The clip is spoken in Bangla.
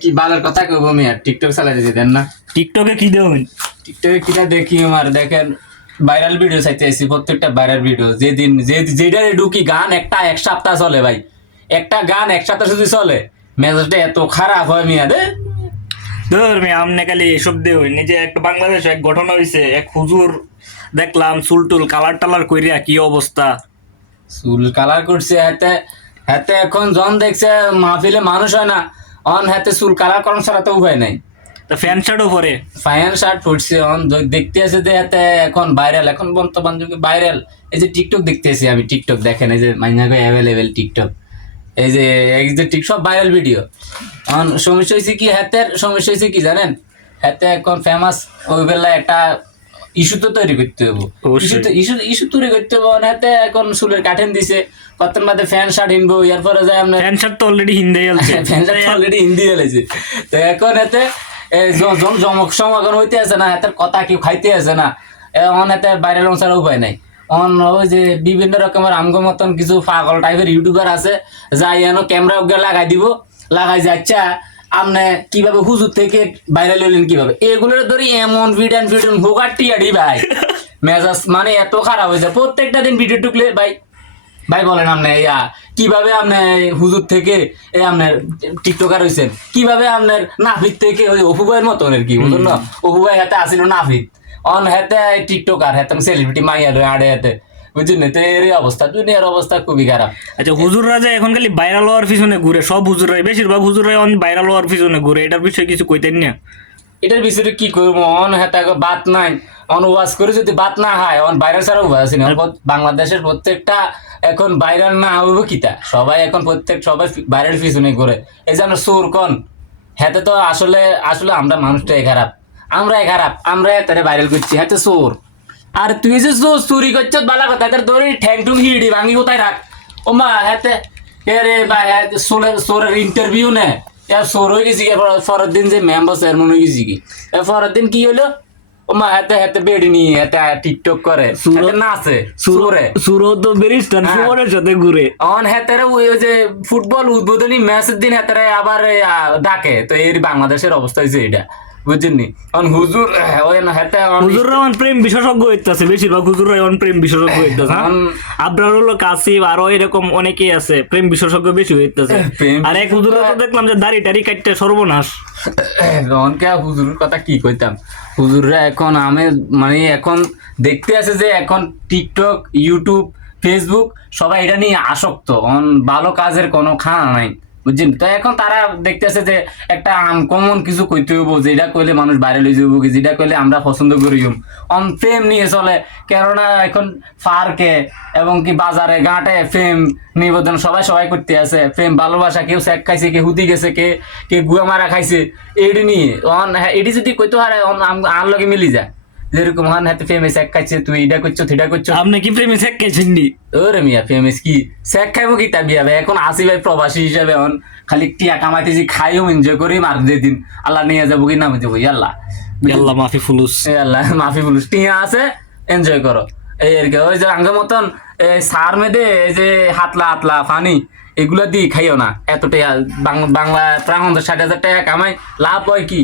কি বালের কথা কইব টিকটক চালাতে দিতেন না। টিকটকে কি দেবেন টিকটকে কিটা দেখি আমার দেখেন ভাইরাল ভিডিও চাইতে আসি প্রত্যেকটা ভাইরাল ভিডিও যেদিন যে যেটারে ঢুকি গান একটা এক সপ্তাহ চলে ভাই। একটা গান এক সপ্তাহ যদি চলে মেজাজটা এত খারাপ হয় মিয়া রে ধর আমনে খালি এসব এই যে একটা বাংলাদেশে এক ঘটনা হয়েছে এক হুজুর দেখলাম চুলটুল কালার টালার কইরা কি অবস্থা। চুল কালার করছে হাতে হাতে এখন জন দেখছে মাহফিলে মানুষ হয় না। অন হাতে চুল কালার করার ছাড়া তো উপায় নাই। তা ফ্যান শার্টও পরে ফ্যান শার্ট পড়ছে অন দেখতে আছে যে হাতে এখন ভাইরাল এখন বর্তমান যুগে ভাইরাল এই যে টিকটক দেখতেছি আমি টিকটক দেখেন এই যে মাইনাকে অ্যাভেলেবেল টিকটক এই যে এই যে টিক সব ভাইরাল ভিডিও এখন সমস্যা হয়েছে কি হাতের সমস্যা হয়েছে কি জানেন? হাতে এখন ফেমাস ওই বেলায় একটা ইস্যু তো তৈরি করতে হবে। ইস্যু তৈরি করতে হবে হাতে এখন চুলের কাঠেন দিছে। কত মাঝে ফ্যান শার্ট কিনবো এরপরে যায় আমরা ফ্যান শার্ট তো অলরেডি হিন্দি গেলছে অলরেডি হিন্দি গেলেছে তো এখন জ- জমক সমাগম হইতে আছে না কথা কেউ খাইতে আছে না। অন এতে বাইরের ছাড়া উপায় নাই। অন ওই যে বিভিন্ন রকমের আমগো মতন কিছু পাগল টাইপের ইউটিউবার আছে যাই এন ক্যামেরা লাগাই দিব। লাগাই যে আচ্ছা আপনি কীভাবে হুজুর থেকে বাইরে লইলেন কীভাবে? এগুলোর ধরি এমন ভিডিও ভিডিও হোকার টিয়াডি ভাই। মেজাজ মানে এত খারাপ হয়েছে। প্রত্যেকটা দিন ভিডিও টুকলে ভাই ভাই বলেন আপনি ইয়া কীভাবে আপনি হুজুর থেকে এই আপনার টিকটকার হয়েছেন কীভাবে আপনার নাফিদ থেকে ওই অপু ভাইয়ের মতো আর কি বুঝুন না? অপু ভাই হাতে আসিল নাফিদ। অন হাতে টিকটকার হাতে সেলিব্রিটি মাইয়া আড়ে হাতে। বুঝছেন তো এর অবস্থা দুনিয়ার অবস্থা খুবই খারাপ। আচ্ছা হুজুররা যে এখন খালি ভাইরাল হওয়ার পিছনে ঘুরে সব হুজুররাই বেশিরভাগ হুজুররাই ভাইরাল হওয়ার পিছনে ঘুরে এটার বিষয়ে কিছু কইতেন না? এটার বিষয়ে কি করব? অন হাতে আগে বাত নাই। অন ওয়াজ করে যদি বাত না হয় অন বাইরের ছাড়া উপায় আছে না? বাংলাদেশের প্রত্যেকটা এখন বাইরের না হইব কিতা? সবাই এখন প্রত্যেক সবাই বাইরের পিছনে ঘুরে। এই যে আমরা সুর কন হাতে তো আসলে আসলে আমরা মানুষটাই খারাপ। আমরাই খারাপ আমরা তারে ভাইরাল করছি হাতে সোর আর তুই যে চোর চুরি করছ বালা কথা তার দৌড়ি ঠ্যাং টুং হিড়ি ভাঙি কোথায় রাখ? ও মা হাতে এ রে বা সোরের সোরের ইন্টারভিউ নে। এর সোর হয়ে গেছি কি পরের দিন যে মেম্বার চেয়ারম্যান হয়ে গেছি কি এর পরের দিন কি হলো? ও মা হাতে হাতে বেড়ি নিয়ে হাতে টিকটক করে। হাতে নাচে সুরে সুর। তো বেরিস্টান হ্যাঁ। সুমনের সাথে ঘুরে। অন হেতারে ওই যে ফুটবল উদ্বোধনী ম্যাচের দিন হেতারে আবার ডাকে। তো এর বাংলাদেশের অবস্থা হয়েছে এটা বুঝছেন অন হুজুর ওই না হেতে হুজুররা এখন প্রেম বিশেষজ্ঞ হইতেছে বেশিরভাগ হুজুররা এখন প্রেম বিশেষজ্ঞ হইতেছে হ্যাঁ? আবরার হলো কাসিব আরও এরকম অনেকেই আছে প্রেম বিশেষজ্ঞ বেশি হইতেছে। আর এক হুজুররা তো দেখলাম যে দাড়ি টাড়ি কাটতে সর্বনাশ। অনকে হুজুরের কথা কি কইতাম? হুজুররা এখন আমি মানে এখন দেখতে আছে যে এখন টিকটক ইউটিউব ফেসবুক সবাই এটা নিয়ে আসক্ত। অন ভালো কাজের কোনো খানা নাই। বুঝছেন? তো এখন তারা দেখতেছে যে একটা আনকমন কিছু কইতে হইব, যেটা কইলে মানুষ বাইরে লই যাব যেটা কইলে আমরা পছন্দ করি অন ফেম নিয়ে চলে, কেননা এখন পার্কে এবং কি বাজারে, ঘাটে ফেম নিবেদন সবাই সবাই করতে আছে। প্রেম ভালোবাসা, কেউ স্যাক খাইছে কে হুদি গেছে, কে কে গুয়া মারা খাইছে, এডি নিয়ে। অন হ্যাঁ এডি যদি কইতে হারে আর লগে মিলি যায়। যেরকম হান হাতে ফেমে স্যাক খাইছে তুই এটা করছ থিটা করছ। আপনি কি প্রেমে শেখাইছেন নি ওরে মিয়া ফেমাস কি? স্যাক খাইবো কি তা বিয়া এখন আসি ভাই প্রবাসী হিসাবে অন খালি টিয়া কামাইতেছি খাইও এনজয় করি মার দিন। আল্লাহ নিয়ে যাব কি না যাব আল্লাহ আল্লাহ মাফি ফুলুস। আল্লাহ মাফি বলুস টিয়া আছে এনজয় করো। এই আর কি ওই যে আঙ্গের মতন এই সার মেদে এই যে হাতলা হাতলা ফানি এগুলা দিয়ে খাইও না। এত টাকা বাংলা প্রায় ষাট হাজার টাকা কামাই লাভ হয় কি?